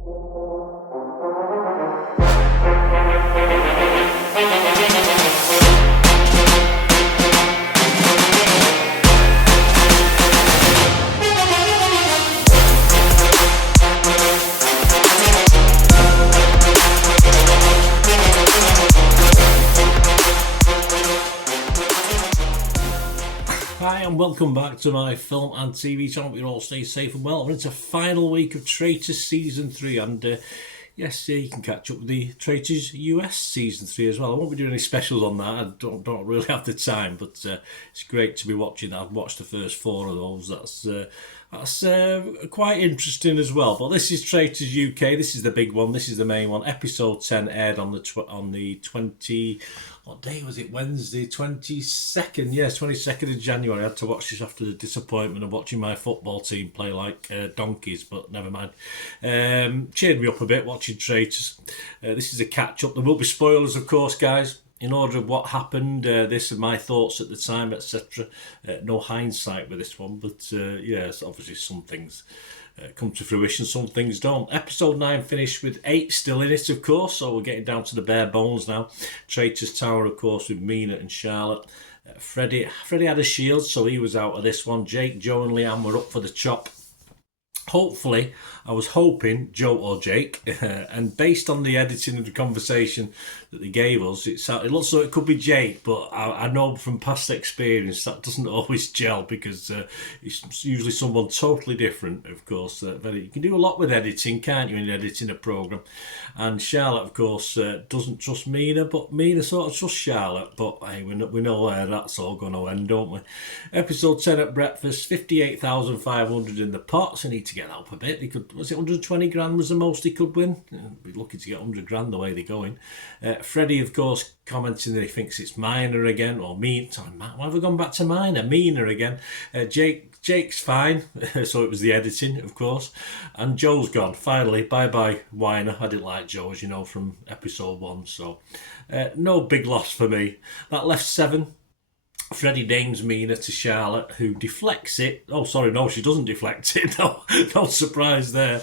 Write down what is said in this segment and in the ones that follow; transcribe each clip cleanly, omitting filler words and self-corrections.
Hi and welcome back to my film and TV channel. You all stay safe and well. We're into final week of Traitors Season 3 and yes, you can catch up with the Traitors US Season 3 as well. I won't be doing any specials on that. I don't really have the time, but it's great to be watching that. I've watched the first 4 of those. That's quite interesting as well. But this is Traitors UK. This is the big one. This is the main one. Episode 10 aired on the 20... What day was it? Wednesday, 22nd. Yes, 22nd of January. I had to watch this after the disappointment of watching my football team play like donkeys, but never mind. Cheered me up a bit watching Traitors. This is a catch-up. There will be spoilers, of course, guys, in order of what happened. This are my thoughts at the time, etc. No hindsight with this one, but yes, obviously some things come to fruition, some things don't. Episode 9 finished with 8 still in it, of course, so we're getting down to the bare bones now. Traitors Tower, of course, with Mina and Charlotte. Freddie had a shield, so he was out of this one. Jake, Joe and Leanne were up for the chop. Hopefully, I was hoping Joe or Jake, and based on the editing of the conversation that they gave us, it looks like it could be Jake, but I know from past experience that doesn't always gel because it's usually someone totally different, of course. You can do a lot with editing, can't you, in editing a programme? And Charlotte, of course, doesn't trust Mina, but Mina sort of trusts Charlotte. But hey, we know where that's all going to end, don't we? Episode 10 at breakfast, 58,500 in the pot, so I need to get that up a bit. Was it 120 grand was the most he could win? Be lucky to get 100 grand the way they're going. Freddie, of course, commenting that he thinks it's Mina again, or Mina. Why have we gone back to Mina again? Jake's fine, so it was the editing, of course. And Joe's gone. Finally, bye-bye, Whiner. I didn't like Joe, as you know, from episode 1, so no big loss for me. That left 7. Freddie names Mina to Charlotte, who deflects it. Oh, sorry, no, she doesn't deflect it. No surprise there.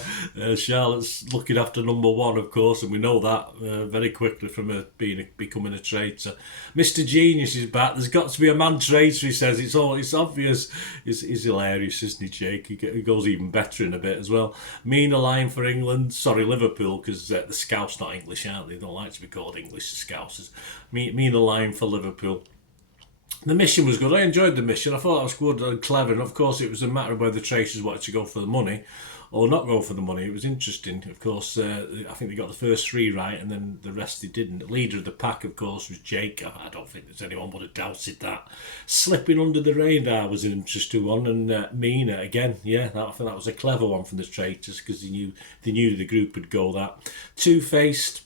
Charlotte's looking after number 1, of course, and we know that very quickly from her becoming a traitor. Mr. Genius is back. There's got to be a man traitor, he says. It's obvious. He's hilarious, isn't he, Jake? He goes even better in a bit as well. Mina line for England. Sorry, Liverpool, because the Scouts not English, aren't they? They don't like to be called English, the Scousers. Mina line for Liverpool. The mission was good. I enjoyed the mission. I thought that was good and clever. And of course, it was a matter of whether the Traitors wanted to go for the money or not go for the money. It was interesting. Of course, I think they got the first 3 right, and then the rest they didn't. The leader of the pack, of course, was Jake. I don't think there's anyone would have doubted that. Slipping under the radar was an interesting one. And Mina, again, yeah, I think that was a clever one from the Traitors because they knew the group would go that. Two-Faced.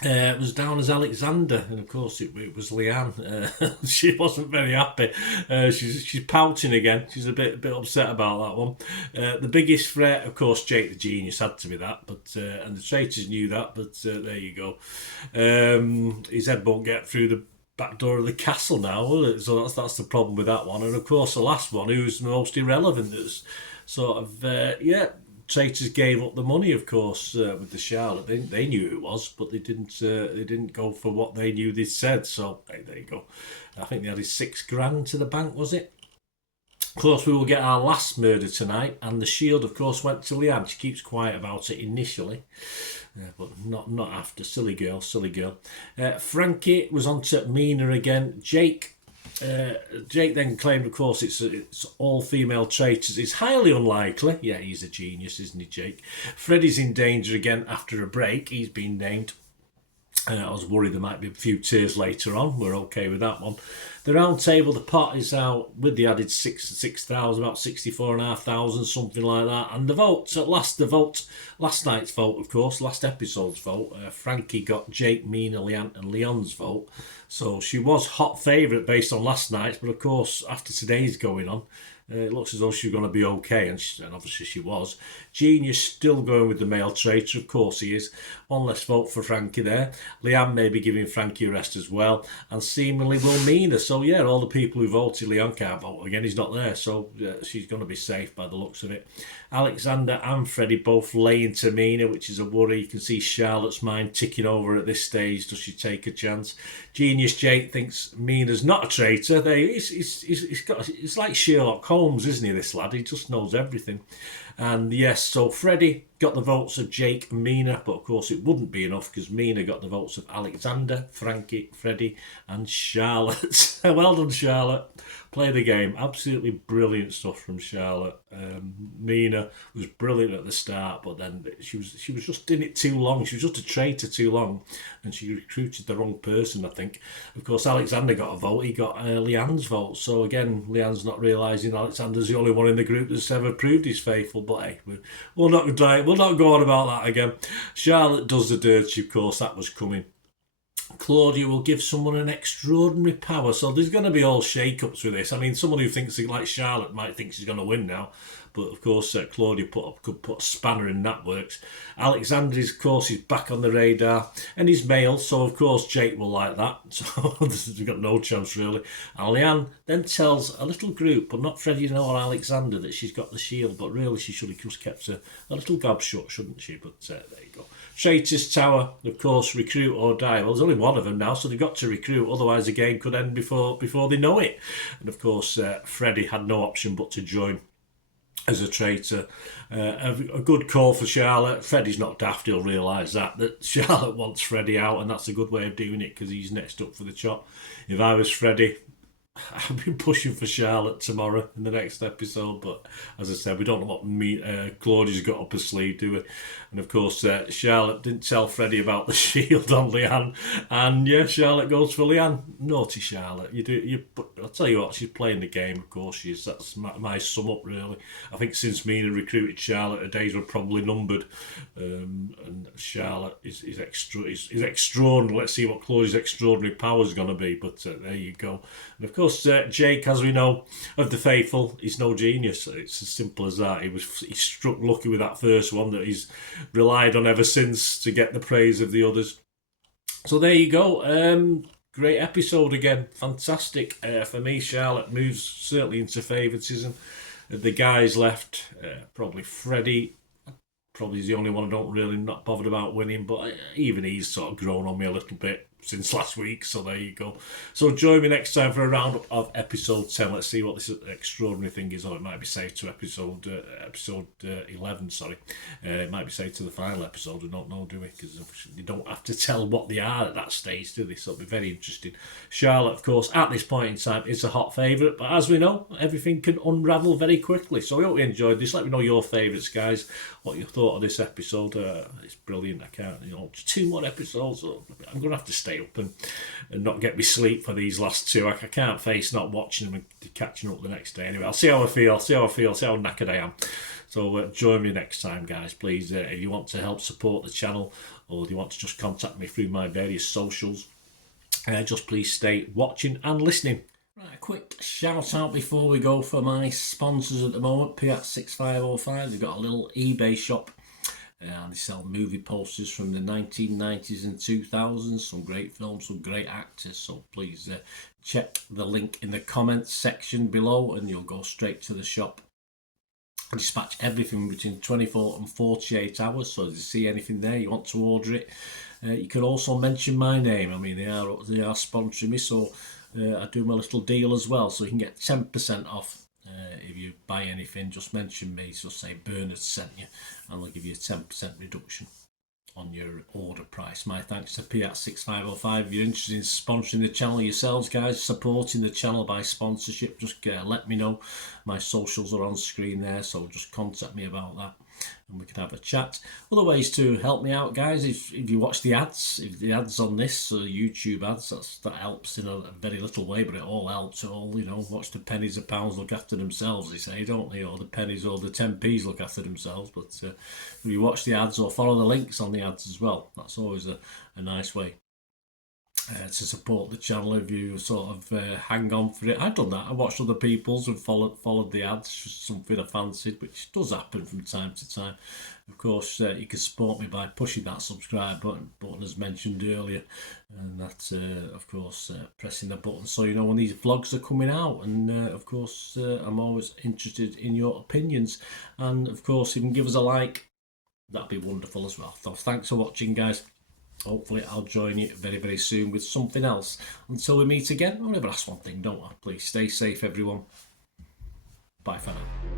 It was down as Alexander, and of course it was Leanne. She wasn't very happy. She's pouting again. She's a bit upset about that one. The biggest threat, of course, Jake the Genius had to be that, but and the Traitors knew that. But there you go. His head won't get through the back door of the castle now, will it? So that's the problem with that one. And of course, the last one, who's the most irrelevant, is sort of Traitors gave up the money, of course, with the Charlotte. They knew who it was, but they didn't go for what they knew they'd said. So hey, there you go. I think they added 6 grand to the bank, was it? Of course, we will get our last murder tonight, and the shield, of course, went to Leanne. She keeps quiet about it initially, but not after. Silly girl. Frankie was on to Mina again. Jake then claimed, of course, it's all female traitors. It's highly unlikely. Yeah, he's a genius, isn't he, Jake? Freddie's in danger again after a break. He's been named. I was worried there might be a few tears later on. We're okay with that one. The round table, the pot is out with the added 6,000, about 64,500, something like that. And the votes, last night's vote, of course, last episode's vote. Frankie got Jake, Mina, Leanne and Leon's vote. So she was hot favourite based on last night's, but of course, after today's going on, It looks as though she's going to be okay, and obviously she was. Genius still going with the male traitor, of course he is. One less vote for Frankie there. Leanne may be giving Frankie a rest as well, and seemingly will Mina. So yeah, all the people who voted, Leanne can't vote again, he's not there, so she's going to be safe by the looks of it. Alexander and Freddie both lay into Mina, which is a worry. You can see Charlotte's mind ticking over at this stage. Does she take a chance? Genius Jake thinks Mina's not a traitor. It's like Sherlock Holmes, isn't he, this lad? He just knows everything. And yes, so Freddie got the votes of Jake and Mina, but of course it wouldn't be enough because Mina got the votes of Alexander, Frankie, Freddie and Charlotte. Well done, Charlotte. Play the game. Absolutely brilliant stuff from Charlotte. Mina was brilliant at the start, but then she was just in it too long. She was just a traitor too long, and she recruited the wrong person, I think. Of course, Alexander got a vote. He got Leanne's vote. So again, Leanne's not realising Alexander's the only one in the group that's ever proved he's faithful. But hey, we'll not go on about that again. Charlotte does the dirty, of course. That was coming. Claudia will give someone an extraordinary power. So there's going to be all shake-ups with this. I mean, someone who thinks like Charlotte might think she's going to win now. But of course, Claudia could put a spanner in that works. Alexander, of course, is back on the radar. And he's male, so of course Jake will like that. So we've got no chance, really. And Leanne then tells a little group, but not Freddie or Alexander, that she's got the shield. But really, she should have just kept a little gob shut, shouldn't she? But there you go. Traitors Tower, of course, recruit or die. Well, there's only one of them now, so they've got to recruit. Otherwise, the game could end before they know it. And of course, Freddie had no option but to join as a traitor. A good call for Charlotte. Freddie's not daft, he'll realise that Charlotte wants Freddie out, and that's a good way of doing it because he's next up for the chop. If I was Freddie, I've been pushing for Charlotte tomorrow in the next episode, but as I said, we don't know what Claudia's got up her sleeve, do we? And of course, Charlotte didn't tell Freddie about the shield on Leanne, and yeah, Charlotte goes for Leanne. Naughty Charlotte. But I'll tell you what, she's playing the game, of course she is. That's my sum up, really. I think since Mina recruited Charlotte, her days were probably numbered, and Charlotte is extraordinary. Let's see what Claudia's extraordinary power is going to be, but there you go. And of course, Jake, as we know, of the faithful, he's no genius. It's as simple as that. He struck lucky with that first one that he's relied on ever since to get the praise of the others. So there you go. Great episode again. Fantastic. For me, Charlotte moves certainly into favouritism. The guys left, probably Freddie. Probably is the only one I don't really not bothered about winning, but even he's sort of grown on me a little bit since last week, so there you go. So join me next time for a roundup of episode 10. Let's see what this extraordinary thing is, or it might be saved to episode 11, sorry. It might be saved to the final episode, we don't know, do we? Because you don't have to tell what they are at that stage, do they? So it'll be very interesting. Charlotte, of course, at this point in time is a hot favourite, but as we know, everything can unravel very quickly. So we hope you enjoyed this. Let me know your favourites, guys, what you thought of this episode. It's brilliant. I can't, just 2 more episodes. I'm going to have to stay up and not get me sleep for these last 2. I can't face not watching them and catching up the next day. Anyway, I'll see how I feel, see how knackered I am. So join me next time, guys, please. If you want to help support the channel, or if you want to just contact me through my various socials, just please stay watching and listening. Right, a quick shout out before we go for my sponsors at the moment. Piat6505, they've got a little eBay shop. And they sell movie posters from the 1990s and 2000s, some great films, some great actors, so please check the link in the comments section below and you'll go straight to the shop. I dispatch everything between 24 and 48 hours, so if you see anything there, you want to order it, you can also mention my name. I mean, they are sponsoring me, so I do my little deal as well, so you can get 10% off. If you buy anything, just mention me, just say Bernard sent you, and they'll give you a 10% reduction on your order price. My thanks to Piat6505. If you're interested in sponsoring the channel yourselves, guys, supporting the channel by sponsorship, just let me know. My socials are on screen there, so just contact me about that and we can have a chat. Other ways to help me out, guys, if you watch the ads, if the ads on this, YouTube ads, that helps in a very little way, but it all helps. Watch the pennies and pounds look after themselves, they say, don't they? Or the pennies or the 10p's look after themselves. But if you watch the ads or follow the links on the ads as well, that's always a nice way. to support the channel if you sort of hang on for it. I've done that. I watched other people's and followed the ads, just something I fancied, which does happen from time to time. Of course, you can support me by pushing that subscribe button as mentioned earlier, and that's of course pressing the button so you know when these vlogs are coming out. And of course, I'm always interested in your opinions, and of course, if you can give us a like, that'd be wonderful as well. So thanks for watching, guys. Hopefully I'll join you very, very soon with something else. Until we meet again, I'll never ask one thing, don't I? Please stay safe, everyone. Bye for now.